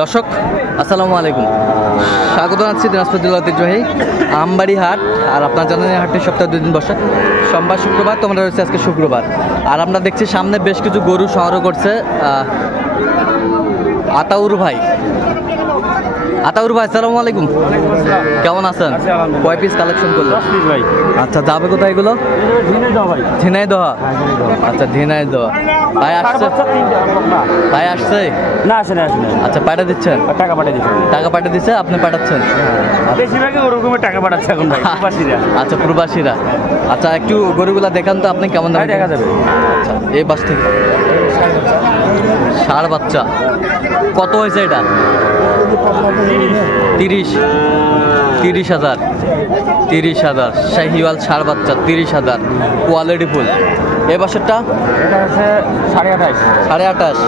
দর্শক আসসালামু আলাইকুম, স্বাগত জানাচ্ছি দিনাজপুর জেলার ঐতিহ্যবাহী আমবাড়ি হাট। আর আপনার জানেন হাটটি সপ্তাহে 2 দিন বসে, সোমবার শুক্রবার। তোমরা রয়েছে আজকে শুক্রবার। আর আমরা দেখছি সামনে বেশ কিছু গরু সংগ্রহ করছে আতাউর ভাই। আতাউর ভাই আসসালামু আলাইকুম, কেমন আছেন? কয় পিস কালেকশন করলো? ভাই আচ্ছা, যাবে কোথায় এগুলো? ঝিনাইদহ। আচ্ছা, ঝিনাইদহ। ভাই আসছে? ভাই আসছে না, আসে না, আসে না। আচ্ছা, পাঠিয়ে দিচ্ছেন? টাকা পাঠিয়ে দিচ্ছি। টাকা পাঠিয়ে দিচ্ছে, আপনি পাঠাচ্ছেন? বেশিরভাগই ওরকমের টাকা পাঠাচ্ছে এখন ভাই, প্রবাসীরা। আচ্ছা, প্রবাসীরা। আচ্ছা, একটু গরুগুলা দেখান তো আপনি কেমন দামে দেখা যাবে। আচ্ছা, এই বাস থেকে ষাঁড় বাচ্চা কত হয়েছে এটা? 30,000। 30,000 শাহিওয়াল ষাঁড় বাচ্চা, 30,000 কোয়ালিটি ফুল। এ বছরটা এটা হচ্ছে 28.5।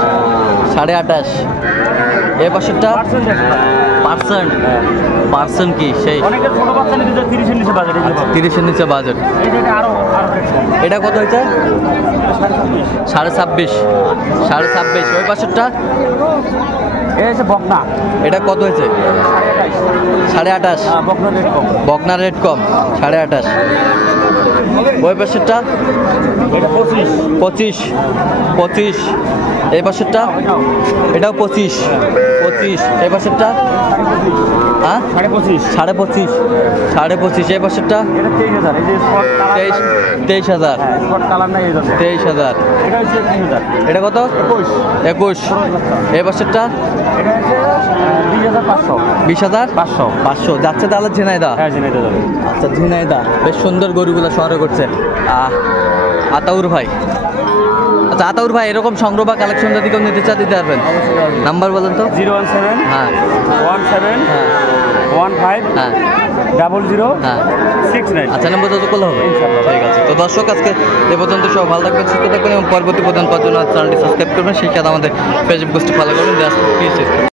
28.5। এ বছরটা পার্সেন্ট কি সেই অনেকের ছোট বাচ্চা নিতে 30-এর নিচে বাজেট। 30-এর নিচে বাজেট। আরো এটা কত হয়েছে? 26.5। ওই বছরটা এই হচ্ছে বকনা। এটা কত হয়েছে? 28.5। বকনা রেট কম। বকনা রেট কম, 28.5। ওই বছরটা এটা 25। এই বছরটা এটাও 25। এই বছরটা হ্যাঁ 25.5। এই বছরটা এটা 23,000। এই যে স্পট কালার 23,000। স্পট কালার নাই, এই জন্য 23,000। এটা হচ্ছে 30,000। এটা কত? 21। এই বছরটা এটা হচ্ছে 20,500। 20,500 যাচ্ছে তাহলে ঝিনাইদহ। হ্যাঁ, ঝিনাইদহ যাবে। আচ্ছা, ঝিনাইদহ বেশ সুন্দর গরুগুলো সংগ্রহ করছে আতাউর ভাই। আচ্ছা, আতাউর ভাই এরকম সংগ্রহ বা কালেকশন যদি কেউ নিতে চায় দিতে পারবেন? নাম্বার বলেন তো। 017 হ্যাঁ 17 হ্যাঁ 15 হ্যাঁ 00 হ্যাঁ 69। আচ্ছা, নাম্বার যত করলে হবে। ঠিক আছে। তো দর্শক, আজকে এ পর্যন্ত সব ভালো থাকবেন, সুস্থ থাকবেন এবং পরবর্তী পর্যন্ত চ্যানেলটি সাবস্ক্রাইব করবেন। সেই সাথে আমাদের ফেসবুক পেজটি ফলো করবেন।